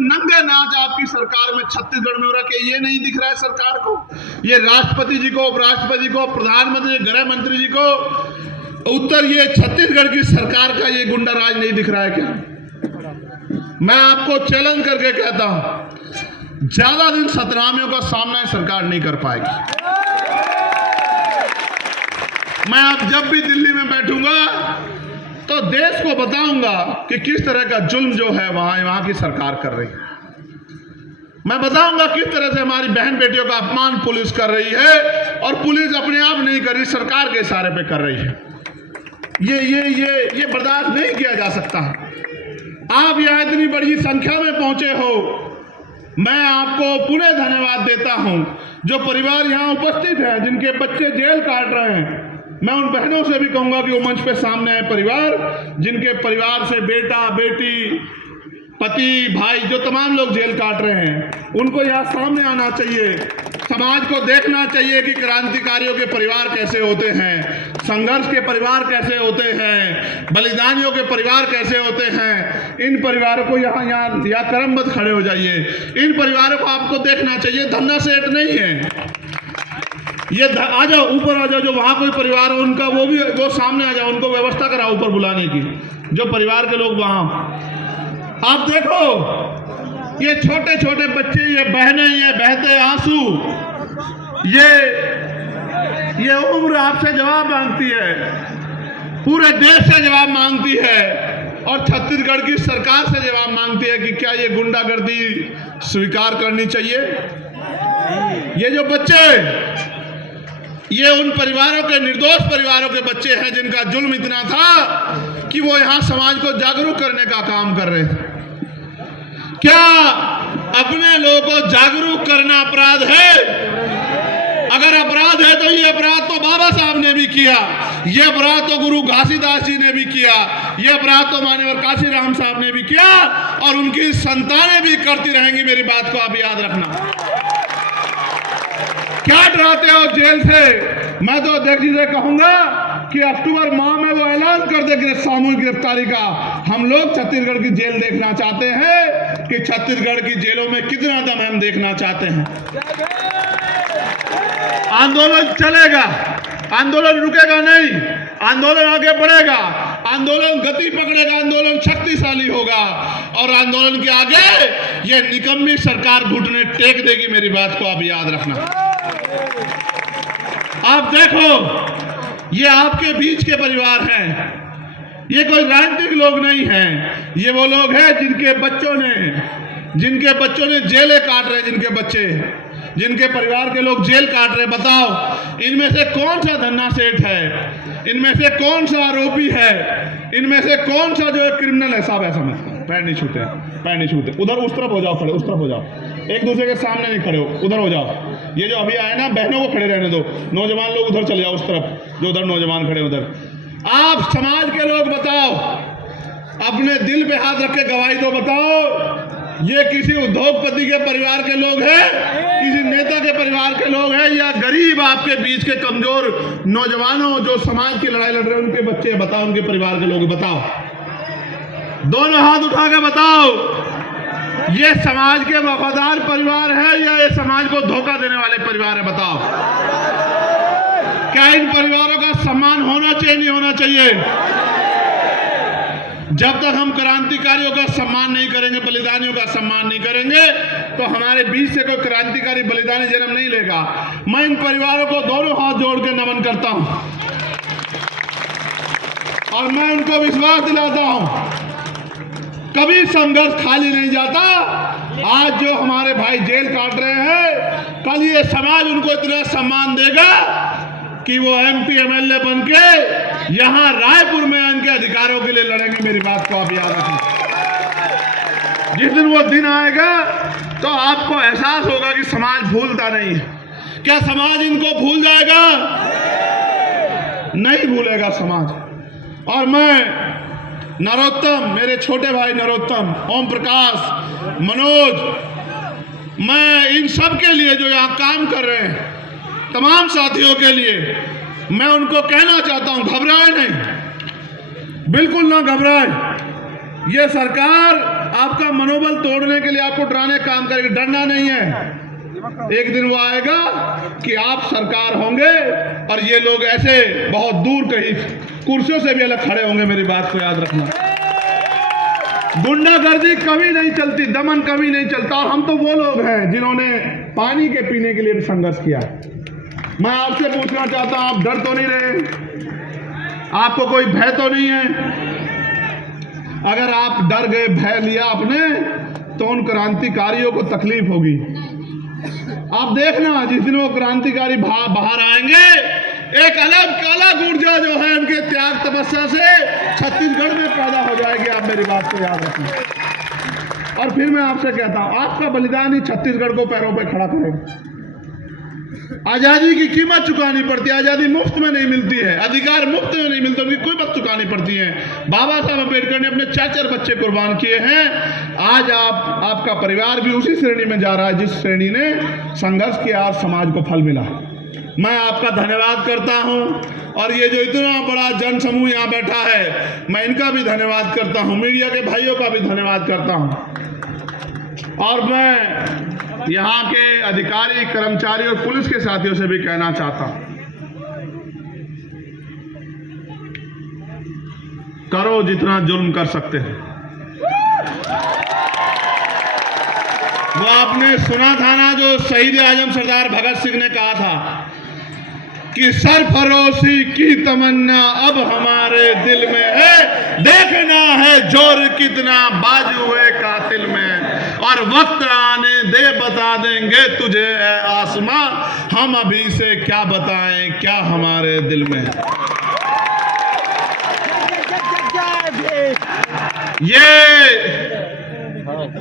नंगे नाच आपकी सरकार में छत्तीसगढ़ में हो रहा है, ये नहीं दिख रहा है सरकार को? ये राष्ट्रपति जी को, उपराष्ट्रपति को, प्रधानमंत्री, गृह मंत्री जी को उत्तर ये छत्तीसगढ़ की सरकार का ये गुंडा राज नहीं दिख रहा है क्या? मैं आपको चैलेंज करके कहता हूं, ज्यादा दिन सतनामियों का सामना सरकार नहीं कर पाएगी। मैं अब जब भी दिल्ली में बैठूंगा तो देश को बताऊंगा कि किस तरह का जुल्म जो है वहां की सरकार कर रही है। मैं बताऊंगा किस तरह से हमारी बहन बेटियों का अपमान पुलिस कर रही है, और पुलिस अपने आप नहीं कर रही, सरकार के इशारे पे कर रही है। ये बर्दाश्त नहीं किया जा सकता। आप यहां इतनी बड़ी संख्या में पहुंचे हो, मैं आपको पुनः धन्यवाद देता हूं। जो परिवार यहां उपस्थित है, जिनके बच्चे जेल काट रहे हैं, मैं उन बहनों से भी कहूंगा कि वो मंच पे सामने आए। परिवार जिनके परिवार से बेटा, बेटी, पति, भाई, जो तमाम लोग जेल काट रहे हैं, उनको यहाँ सामने आना चाहिए। समाज को देखना चाहिए कि क्रांतिकारियों के परिवार कैसे होते हैं, संघर्ष के परिवार कैसे होते हैं, बलिदानियों के परिवार कैसे होते हैं। इन परिवारों को यहाँ क्रमबद्ध खड़े हो जाइए। इन परिवारों को आपको देखना चाहिए, धन्ना सेठ नहीं है। ये आ जाओ, ऊपर आ जाओ। जो वहाँ कोई परिवार हो उनका, वो सामने आ जाओ, उनको व्यवस्था कराओ ऊपर बुलाने की, जो परिवार के लोग वहाँ। आप देखो, ये छोटे छोटे बच्चे, ये बहनें, ये बहते आंसू, ये उम्र आपसे जवाब मांगती है, पूरे देश से जवाब मांगती है, और छत्तीसगढ़ की सरकार से जवाब मांगती है कि क्या ये गुंडागर्दी स्वीकार करनी चाहिए। ये जो बच्चे, ये उन परिवारों के, निर्दोष परिवारों के बच्चे हैं जिनका जुल्म इतना था कि वो यहाँ समाज को जागरूक करने का काम कर रहे थे। क्या अपने लोगों को जागरूक करना अपराध है? अगर अपराध है तो ये अपराध तो बाबा साहब ने भी किया, ये अपराध तो गुरु घासीदास जी ने भी किया, ये अपराध तो मान्यवर काशीराम साहब ने भी किया, और उनकी संतानें भी करती रहेंगी। मेरी बात को आप याद रखना। क्या डराते हो जेल से? मैं तो अध्यक्ष जी से कहूंगा कि अक्टूबर माह में वो ऐलान कर दे सामूहिक गिरफ्तारी का। हम लोग छत्तीसगढ़ की जेल देखना चाहते हैं कि छत्तीसगढ़ की जेलों में कितना दम हम देखना चाहते हैं। आंदोलन चलेगा, आंदोलन रुकेगा नहीं, आंदोलन आगे बढ़ेगा, आंदोलन गति पकड़ेगा, आंदोलन शक्तिशाली होगा, और आंदोलन के आगे ये निकम्मी सरकार घुटने टेक देगी। मेरी बात को आप याद रखना। आप देखो, ये आपके बीच के परिवार हैं, ये कोई राजनीतिक लोग नहीं हैं, ये वो लोग हैं जिनके बच्चों ने जेलें काट रहे, जिनके परिवार के लोग जेल काट रहे। बताओ, इनमें से कौन सा धन्ना सेठ है? इनमें से कौन सा आरोपी है? इनमें से कौन सा जो है क्रिमिनल है? साहब ऐसा मत, पैर नहीं छूते, पैर नहीं छूते। उधर उस तरफ हो जाओ, खड़े उस तरफ हो जाओ, एक दूसरे के सामने नहीं खड़े हो, उधर हो जाओ। ये जो अभी आए ना, बहनों को खड़े रहने दो, नौजवान लोग उधर चले जाओ, उस तरफ जो उधर नौजवान खड़े उधर। आप समाज के लोग बताओ, अपने दिल पे हाथ रख के गवाही दो, बताओ ये किसी उद्योगपति के परिवार के लोग हैं, किसी नेता के परिवार के लोग हैं, या गरीब आपके बीच के कमजोर नौजवानों जो समाज की लड़ाई लड़ रहे हैं उनके बच्चे? बताओ, उनके परिवार के लोग बताओ, दोनों हाथ उठा के बताओ, ये समाज के वफादार परिवार है या ये समाज को धोखा देने वाले परिवार है? बताओ, क्या इन परिवारों का सम्मान होना चाहिए, नहीं होना चाहिए? जब तक हम क्रांतिकारियों का सम्मान नहीं करेंगे, बलिदानियों का सम्मान नहीं करेंगे, तो हमारे बीच से कोई क्रांतिकारी बलिदानी जन्म नहीं लेगा। मैं इन परिवारों को दोनों हाथ जोड़ के नमन करता हूं, और मैं उनको विश्वास दिलाता हूं, कभी संघर्ष खाली नहीं जाता। आज जो हमारे भाई जेल काट रहे हैं, कल ये समाज उनको इतना सम्मान देगा कि वो MP MLA बन के यहां रायपुर में इनके अधिकारों के लिए लड़ेंगे। मेरी बात को आप याद रखें। जिस दिन वो दिन आएगा तो आपको एहसास होगा कि समाज भूलता नहीं है। क्या समाज इनको भूल जाएगा? नहीं भूलेगा समाज। और मैं नरोत्तम, मेरे छोटे भाई नरोत्तम, ओम प्रकाश, मनोज, मैं इन सब के लिए जो यहाँ काम कर रहे हैं, तमाम साथियों के लिए मैं उनको कहना चाहता हूं, घबराए नहीं, बिल्कुल ना घबराए। ये सरकार आपका मनोबल तोड़ने के लिए, आपको डराने काम करेगा। डरना नहीं है। एक दिन वो आएगा कि आप सरकार होंगे और ये लोग ऐसे बहुत दूर कहीं कुर्सियों से भी अलग खड़े होंगे। मेरी बात को याद रखना। गुंडागर्दी कभी नहीं चलती, दमन कभी नहीं चलता। और हम तो वो लोग हैं जिन्होंने पानी के पीने के लिए भी संघर्ष किया। मैं आपसे पूछना चाहता हूं, आप डर तो नहीं रहे? आपको कोई भय तो नहीं है? अगर आप डर गए, भय लिया आपने, तो उन क्रांतिकारियों को तकलीफ होगी। आप देखना, जिस दिन वो क्रांतिकारी बाहर आएंगे, एक अलग ऊर्जा जो है उनके त्याग तपस्या से छत्तीसगढ़ में पैदा हो जाएगी। आप मेरी बात को याद रखना। और फिर मैं आपसे कहता हूं, आपका बलिदान ही छत्तीसगढ़ को पैरों पर खड़ा करेगा। आजादी की कीमत चुकानी पड़ती है। आजादी मुफ्त में नहीं मिलती है, अधिकार मुफ्त में नहीं मिलते, उनकी कीमत चुकानी पड़ती है। बाबा साहब अम्बेडकर ने अपने 4 बच्चे कुर्बान किए हैं। आज आपका परिवार भी उसी श्रेणी में जा रहा है जिस श्रेणी ने संघर्ष किया और समाज को फल मिला। मैं आपका धन्यवाद करता हूं। और ये जो इतना बड़ा जन समूह यहाँ बैठा है, मैं इनका भी धन्यवाद करता हूं। मीडिया के भाइयों का भी धन्यवाद करता हूं। और मैं यहाँ के अधिकारी, कर्मचारी और पुलिस के साथियों से भी कहना चाहता हूं, करो जितना जुल्म कर सकते हैं। वो आपने सुना था ना, जो शहीद आजम सरदार भगत सिंह ने कहा था कि सरफरोशी की तमन्ना अब हमारे दिल में है, देखना है जोर कितना बाजुए कातिल में, और वक्त आने दे बता देंगे तुझे ऐ आसमां, हम अभी से क्या बताएं क्या हमारे दिल में है।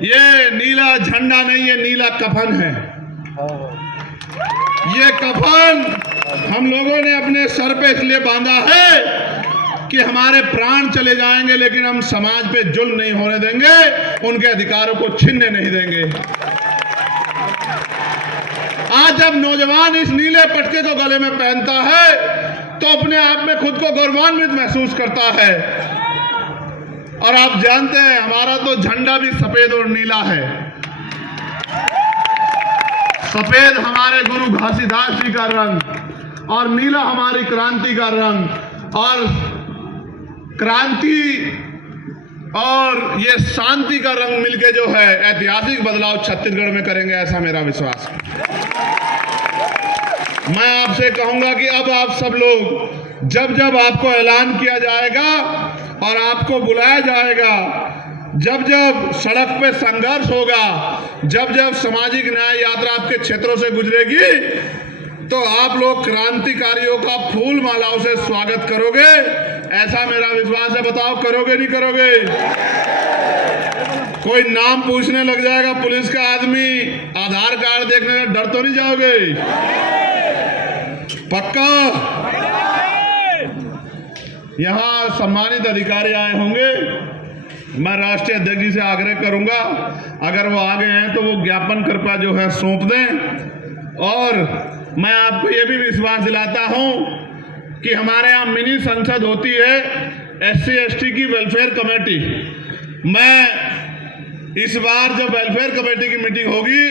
ये नीला झंडा नहीं है, नीला कफन है। ये कफन हम लोगों ने अपने सर पे इसलिए बांधा है कि हमारे प्राण चले जाएंगे, लेकिन हम समाज पे जुल्म नहीं होने देंगे, उनके अधिकारों को छीनने नहीं देंगे। आज जब नौजवान इस नीले पटके को गले में पहनता है, तो अपने आप में खुद को गौरवान्वित महसूस करता है। और आप जानते हैं, हमारा तो झंडा भी सफेद और नीला है। सफेद हमारे गुरु घासीदास जी का रंग, और नीला हमारी क्रांति का रंग। और क्रांति और ये शांति का रंग मिलके जो है ऐतिहासिक बदलाव छत्तीसगढ़ में करेंगे, ऐसा मेरा विश्वास है। मैं आपसे कहूंगा कि अब आप सब लोग, जब जब आपको ऐलान किया जाएगा और आपको बुलाया जाएगा, जब जब सड़क पे संघर्ष होगा, जब जब सामाजिक न्याय यात्रा आपके क्षेत्रों से गुजरेगी, तो आप लोग क्रांतिकारियों का फूल मालाओं से स्वागत करोगे, ऐसा मेरा विश्वास है। बताओ, करोगे नहीं करोगे? कोई नाम पूछने लग जाएगा पुलिस का आदमी, आधार कार्ड देखने का डर तो नहीं जाओगे? पक्का? यहाँ सम्मानित अधिकारी आए होंगे, मैं राष्ट्रीय अध्यक्ष जी से आग्रह करूंगा, अगर वो आ गए हैं तो वो ज्ञापन कृपया जो है सौंप दें। और मैं आपको ये भी विश्वास दिलाता हूं कि हमारे यहाँ मिनी संसद होती है SC ST की वेलफेयर कमेटी। मैं इस बार जब वेलफेयर कमेटी की मीटिंग होगी